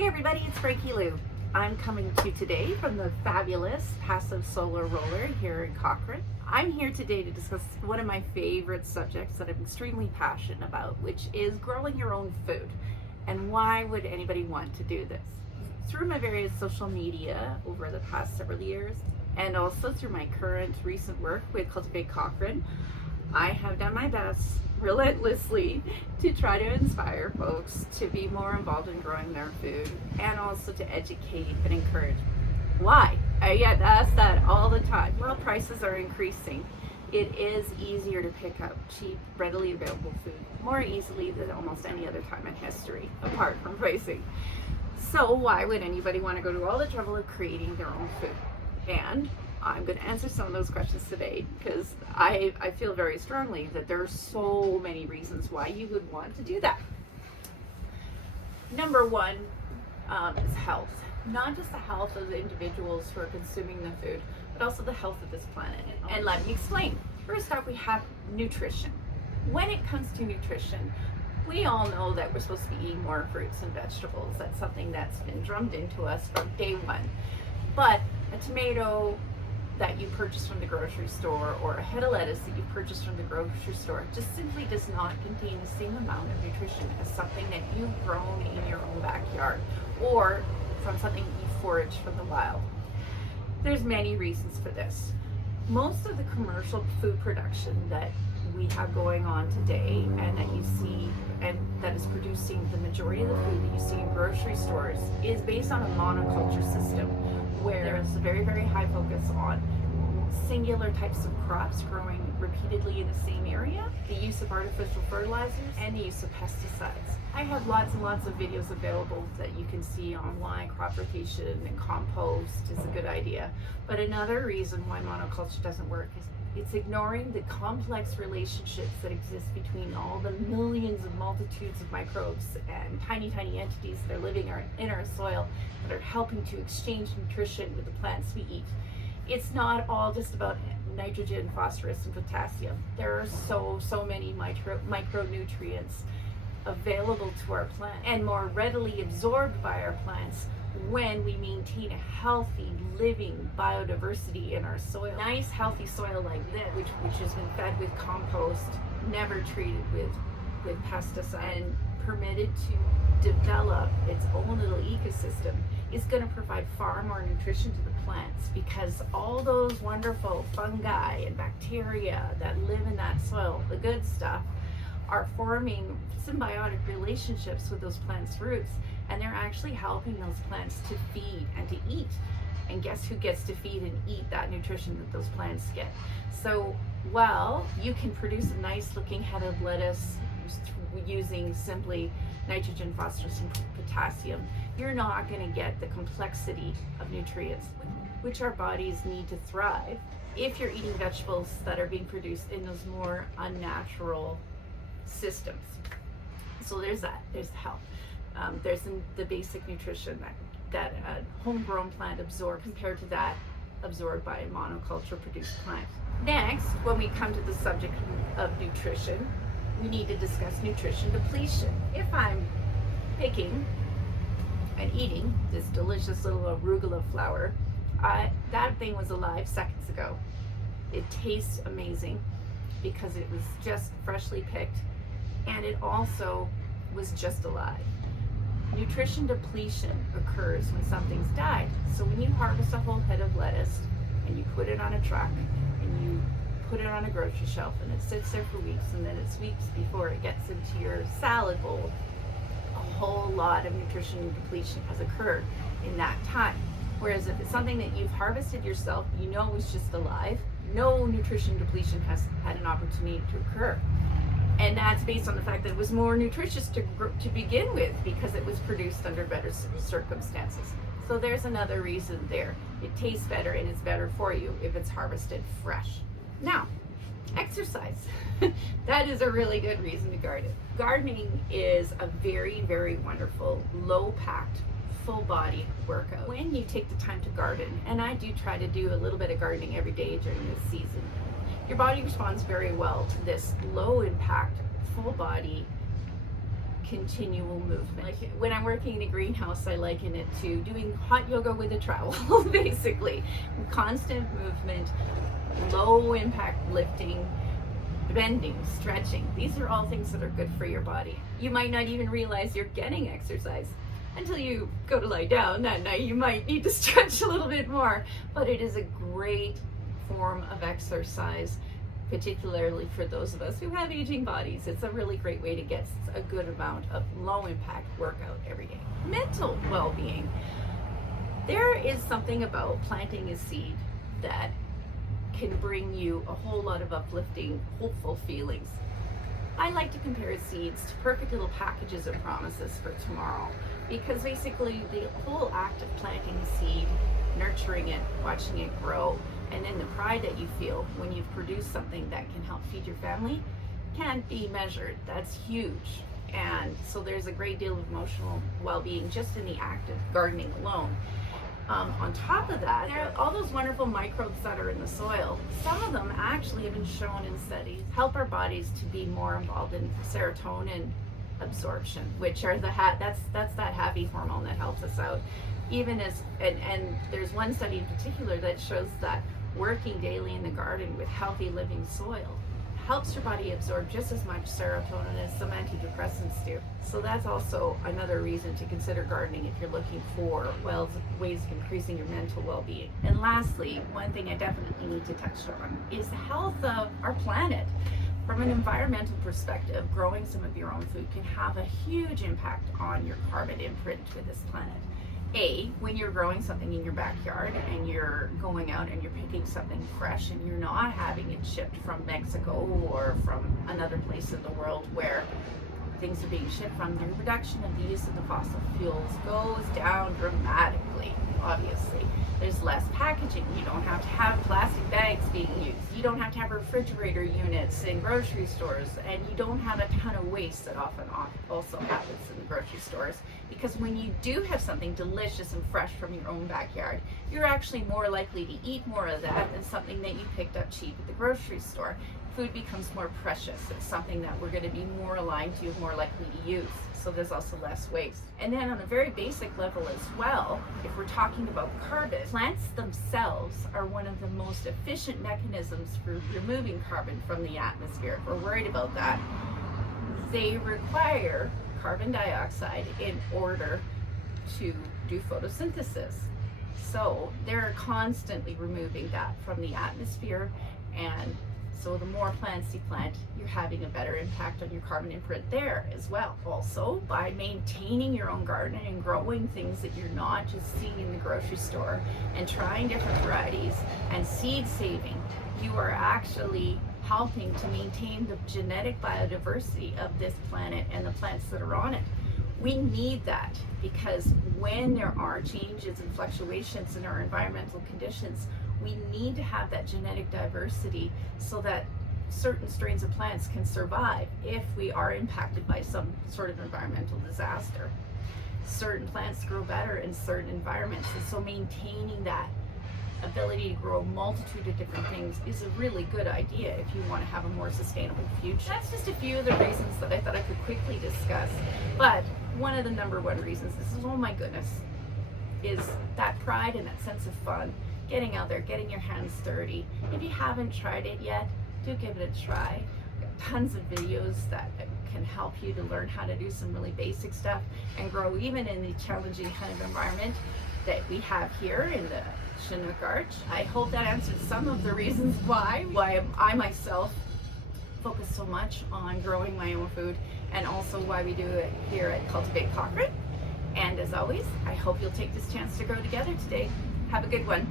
Hey everybody, it's Frankie-Lou. I'm coming to you today from the fabulous Passive Solar Roller here in Cochrane. I'm here today to discuss one of my favorite subjects that I'm extremely passionate about, which is growing your own food. And why would anybody want to do this? Through my various social media over the past several years, and also through my current recent work with Cultivate Cochrane, I have done my best relentlessly to try to inspire folks to be more involved in growing their food and also to educate and encourage. Why? I get asked that all the time. Well, prices are increasing. It is easier to pick up cheap, readily available food more easily than almost any other time in history, apart from pricing. So why would anybody want to go to all the trouble of creating their own food? And I'm going to answer some of those questions today because I feel very strongly that there are so many reasons why you would want to do that. Number one is health. Not just the health of the individuals who are consuming the food, but also the health of this planet. And let me explain. First off, we have nutrition. When it comes to nutrition, we all know that we're supposed to be eating more fruits and vegetables. That's something that's been drummed into us from day one. But a tomato that you purchase from the grocery store or a head of lettuce that you purchase from the grocery store just simply does not contain the same amount of nutrition as something that you've grown in your own backyard or from something you forage from the wild. There's many reasons for this. Most of the commercial food production that we have going on today and that you see and that is producing the majority of the food that you see in grocery stores is based on a monoculture system where there's a very, very high focus on singular types of crops growing repeatedly in the same area, the use of artificial fertilizers, and the use of pesticides. I have lots and lots of videos available that you can see on why crop rotation and compost is a good idea. But another reason why monoculture doesn't work is it's ignoring the complex relationships that exist between all the millions of multitudes of microbes and tiny, tiny entities that are living in our soil that are helping to exchange nutrition with the plants we eat. It's not all just about nitrogen, phosphorus, and potassium. There are so many micronutrients available to our plant and more readily absorbed by our plants when we maintain a healthy, living biodiversity in our soil. Nice, healthy soil like this, which has been fed with compost, never treated with pesticides, and permitted to develop its own little ecosystem, is going to provide far more nutrition to the plants because all those wonderful fungi and bacteria that live in that soil, the good stuff, are forming symbiotic relationships with those plants' roots, and they're actually helping those plants to feed and to eat. And guess who gets to feed and eat that nutrition that those plants get? So while you can produce a nice looking head of lettuce using simply nitrogen, phosphorus, and potassium, you're not going to get the complexity of nutrients which our bodies need to thrive if you're eating vegetables that are being produced in those more unnatural systems. So there's that. There's the health. There's the basic nutrition that a homegrown plant absorbs compared to that absorbed by a monoculture produced plant. Next, when we come to the subject of nutrition, we need to discuss nutrition depletion. If I'm picking and eating this delicious little arugula flower, that thing was alive seconds ago. It tastes amazing because it was just freshly picked, and it also was just alive. Nutrition depletion occurs when something's died. So when you harvest a whole head of lettuce and you put it on a truck and you put it on a grocery shelf and it sits there for weeks, and then it's weeks before it gets into your salad bowl, a whole lot of nutrition depletion has occurred in that time. Whereas if it's something that you've harvested yourself, you know it's just alive, no nutrition depletion has had an opportunity to occur. And that's based on the fact that it was more nutritious to begin with because it was produced under better circumstances. So there's another reason there. It tastes better and it's better for you if it's harvested fresh. Now, exercise. That is a really good reason to garden. Gardening is a very, very wonderful, low-packed, full-body workout. When you take the time to garden, and I do try to do a little bit of gardening every day during this season, your body responds very well to this low impact, full body continual movement. Like when I'm working in a greenhouse, I liken it to doing hot yoga with a trowel, basically. Constant movement, low impact lifting, bending, stretching. These are all things that are good for your body. You might not even realize you're getting exercise until you go to lie down that night. You might need to stretch a little bit more, but it is a great form of exercise, particularly for those of us who have aging bodies. It's a really great way to get a good amount of low impact workout every day. Mental well-being. There is something about planting a seed that can bring you a whole lot of uplifting, hopeful feelings. I like to compare seeds to perfect little packages of promises for tomorrow, because basically the whole act of planting a seed, nurturing it, watching it grow, and then the pride that you feel when you've produced something that can help feed your family can't be measured. That's huge. And so there's a great deal of emotional well-being just in the act of gardening alone. On top of that, there are all those wonderful microbes that are in the soil. Some of them actually have been shown in studies help our bodies to be more involved in serotonin absorption, which are that's that happy hormone that helps us out. Even as and there's one study in particular that shows that working daily in the garden with healthy living soil helps your body absorb just as much serotonin as some antidepressants do. So that's also another reason to consider gardening if you're looking for ways of increasing your mental well-being. And lastly, one thing I definitely need to touch on is the health of our planet. From an environmental perspective, growing some of your own food can have a huge impact on your carbon imprint with this planet. When you're growing something in your backyard and you're going out and you're picking something fresh and you're not having it shipped from Mexico or from another place in the world where things are being shipped from, the reduction of the use of the fossil fuels goes down dramatically, obviously. There's less packaging. You don't have to have plastic bags being used. You don't have to have refrigerator units in grocery stores, and you don't have a ton of waste that often also happens in the grocery stores, because when you do have something delicious and fresh from your own backyard, you're actually more likely to eat more of that than something that you picked up cheap at the grocery store. Food becomes more precious. It's something that we're going to be more aligned to, more likely to use. So there's also less waste. And then on a very basic level as well, if we're talking about carbon, plants themselves are one of the most efficient mechanisms for removing carbon from the atmosphere. If we're worried about that, they require carbon dioxide in order to do photosynthesis. So they're constantly removing that from the atmosphere, and so the more plants you plant, you're having a better impact on your carbon imprint there as well. Also, by maintaining your own garden and growing things that you're not just seeing in the grocery store and trying different varieties and seed saving, you are actually helping to maintain the genetic biodiversity of this planet and the plants that are on it. We need that, because when there are changes and fluctuations in our environmental conditions, we need to have that genetic diversity so that certain strains of plants can survive if we are impacted by some sort of environmental disaster. Certain plants grow better in certain environments, and so maintaining that ability to grow a multitude of different things is a really good idea if you want to have a more sustainable future. That's just a few of the reasons that I thought I could quickly discuss. But one of the number one reasons, this is, oh my goodness, is that pride and that sense of fun. Getting out there, getting your hands dirty. If you haven't tried it yet, do give it a try. Tons of videos that can help you to learn how to do some really basic stuff and grow even in the challenging kind of environment that we have here in the Chinook Arch. I hope that answered some of the reasons why I myself focus so much on growing my own food, and also why we do it here at Cultivate Cochrane. And as always, I hope you'll take this chance to grow together today. Have a good one.